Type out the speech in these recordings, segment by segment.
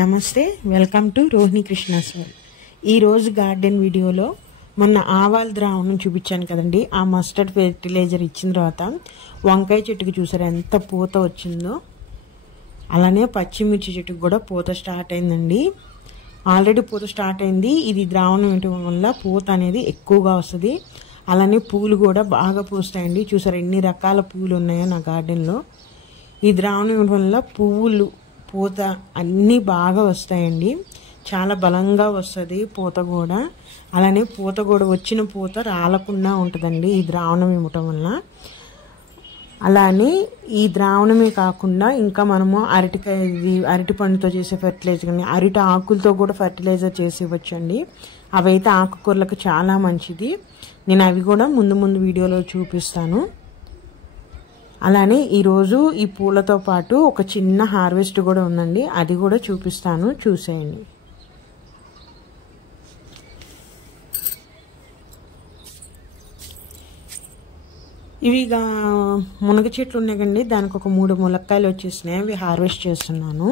నమస్తే, welcome to Rohini Krishna's world. ఈరోజు garden వీడియోలో మొన్న ఆవాల ద్రావణం చూపించాను కదండి. ఆ మస్టర్డ్ ఫెర్టిలైజర్ ఇచ్చిన తర్వాత వంకాయ చెట్టుకు చూసారు ఎంత పూత వచ్చిందో. అలానే పచ్చిమిర్చి చెట్టుకు కూడా పూత స్టార్ట్ అయిందండి. ఆల్రెడీ పూత స్టార్ట్ అయింది. ఇది ద్రావణం ఇవ్వడం వల్ల పూత అనేది ఎక్కువగా వస్తుంది. అలానే పూలు కూడా బాగా పూస్తాయండి. చూసారు ఎన్ని రకాల పూలు ఉన్నాయో నా గార్డెన్లో. ఈ ద్రావణం ఇవ్వడం వల్ల పువ్వులు పూత అన్నీ బాగా వస్తాయండి. చాలా బలంగా వస్తుంది పూత కూడా. అలానే పూత కూడా వచ్చిన పూత రాలకుండా ఉంటుందండి ఈ ద్రావణం ఇవ్వటం వల్ల. అలానే ఈ ద్రావణమే కాకుండా ఇంకా మనము అరటి పండుతో చేసే ఫెర్టిలైజర్ కానీ అరటి ఆకులతో కూడా ఫెర్టిలైజర్ చేసి ఇవ్వచ్చండి. అవైతే ఆకుకూరలకు చాలా మంచిది. నేను అవి కూడా ముందు వీడియోలో చూపిస్తాను. అలానే ఈరోజు ఈ పూలతో పాటు ఒక చిన్న హార్వెస్ట్ కూడా ఉందండి, అది కూడా చూపిస్తాను, చూసేయండి. ఇవిగా మునగ చెట్లు ఉన్నాయి కండి, దానికి ఒక 3 ములక్కాయలు వచ్చేసినాయి. అవి హార్వెస్ట్ చేస్తున్నాను.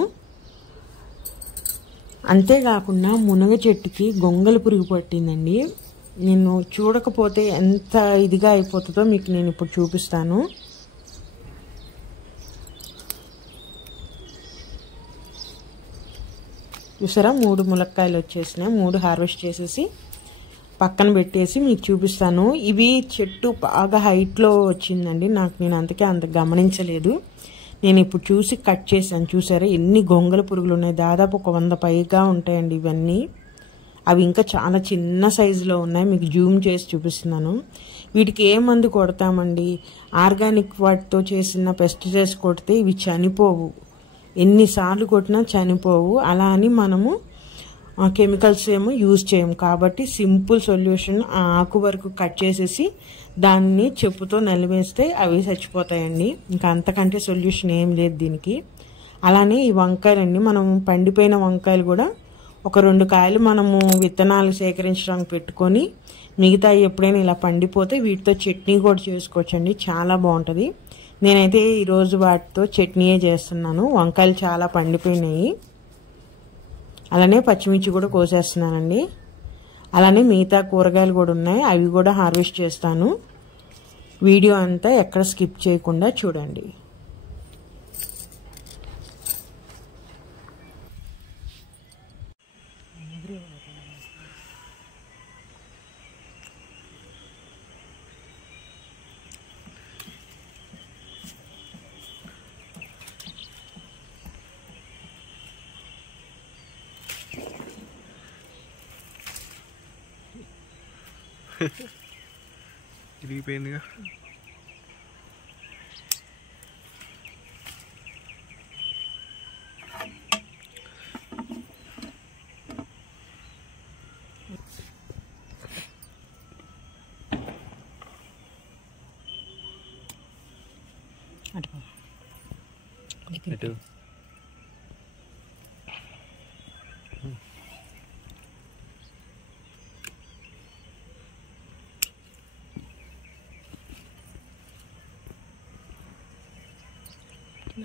అంతేకాకుండా మునగ చెట్టుకి గొంగళి పురుగు పట్టిందండి. నేను చూడకపోతే ఎంత ఇదిగా అయిపోతుందో మీకు నేను ఇప్పుడు చూపిస్తాను. చూసారా 3 ములక్కాయలు వచ్చేసినాయి. 3 హార్వెస్ట్ చేసేసి పక్కన పెట్టేసి మీకు చూపిస్తాను. ఇవి చెట్టు బాగా హైట్లో వచ్చిందండి. నేను అంత గమనించలేదు. నేను ఇప్పుడు చూసి కట్ చేశాను. చూసారా ఎన్ని గొంగళి పురుగులు ఉన్నాయి. దాదాపు ఒక 100 పైగా ఉంటాయండి ఇవన్నీ. అవి ఇంకా చాలా చిన్న సైజులో ఉన్నాయి. మీకు జూమ్ చేసి చూపిస్తున్నాను. వీటికి ఏ మందు కొడతామండి? ఆర్గానిక్ వాటితో చేసిన పెస్టిసైడ్స్ కొడితే ఇవి చనిపోవు. ఎన్నిసార్లు కొట్టినా చనిపోవు. అలా అని మనము కెమికల్స్ ఏమో యూజ్ చేయము. కాబట్టి సింపుల్ సొల్యూషన్, ఆ ఆకు వరకు కట్ చేసేసి దాన్ని చెప్పుతో నలివేస్తే అవి చచ్చిపోతాయండి. ఇంకా అంతకంటే సొల్యూషన్ ఏం లేదు దీనికి. అలానే ఈ వంకాయలండి, మనం పండిపోయిన వంకాయలు కూడా ఒక 2 కాయలు మనము విత్తనాలు సేకరించడానికి పెట్టుకొని మిగతా ఎప్పుడైనా ఇలా పండిపోతే వీటితో చట్నీ కూడా చేసుకోవచ్చండి. చాలా బాగుంటుంది. నేనైతే ఈరోజు వాటితో చట్నీయే చేస్తున్నాను. వంకాయలు చాలా పండిపోయినాయి. అలానే పచ్చిమిర్చి కూడా కోసేస్తున్నానండి. అలానే మిగతా కూరగాయలు కూడా ఉన్నాయి, అవి కూడా హార్వెస్ట్ చేస్తాను. వీడియో అంతా ఎక్కడ స్కిప్ చేయకుండా చూడండి. ఇరిగిపోయిందిగా. అటు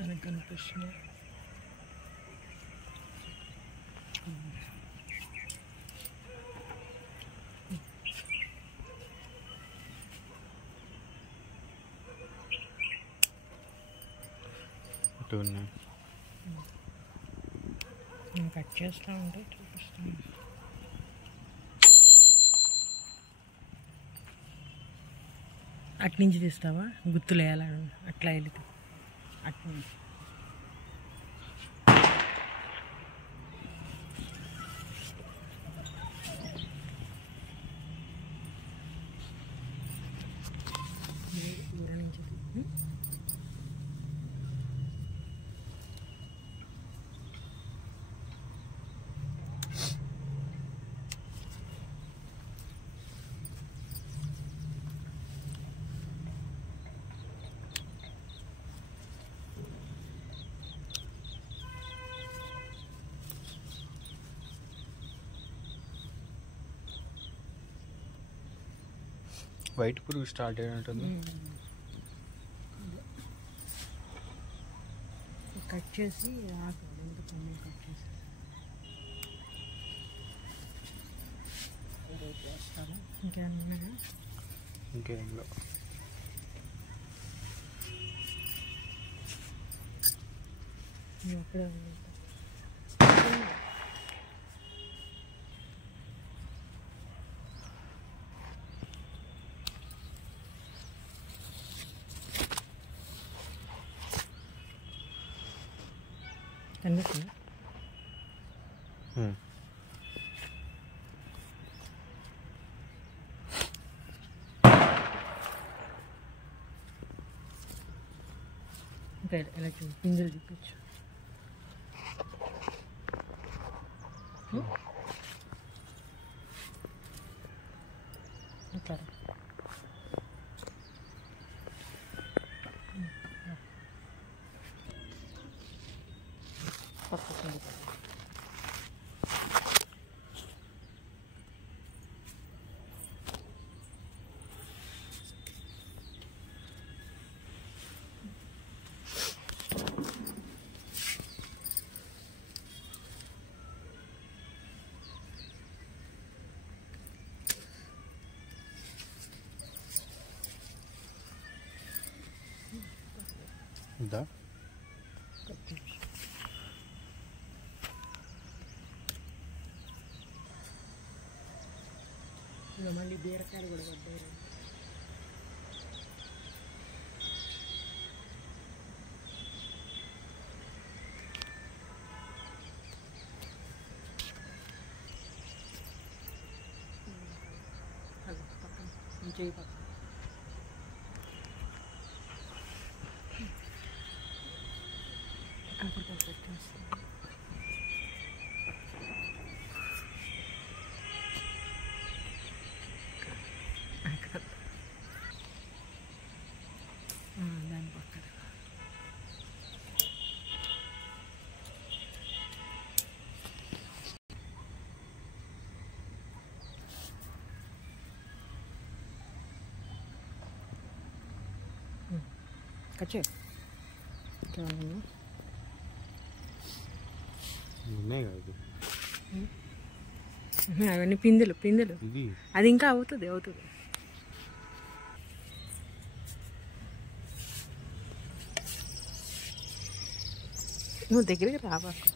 నాకు కనిపిస్తుంది. నేను కట్ చేస్తా ఉంటే చూపిస్తాను. అట్నుంచి తీస్తావా? గుర్తులు వేయాలని అట్లా వెళితే అట్నుంచి. వైట్ పురుగు స్టార్ట్ అయినట్టుంది. కట్ చేసి ఆకు ఎందుకు కట్ చేసి రేపు వేస్తాను. ఇంకేమన్నా ఉన్నాయా? ఇంకేం లేవు. అక్కడే ఉంది. కనిపిస్తుందా? ఇంకా ఎలా పిందులు చూపించు. ఇక్కడ పక్కకి ఇదా ఇక మళ్ళీ బీరకాయలు కూడా పడ్డారు. పక్కన ఇంకే పక్కన అక్కడ పెట్టేస్తాను. దాని పక్కన కచ్చే ఉన్నాయి కదా ఇది. అవన్నీ పిందెలు పిందెలు. ఇది అది ఇంకా అవుతుంది అవుతుంది. నువ్వు దగ్గరికి రాబాకు.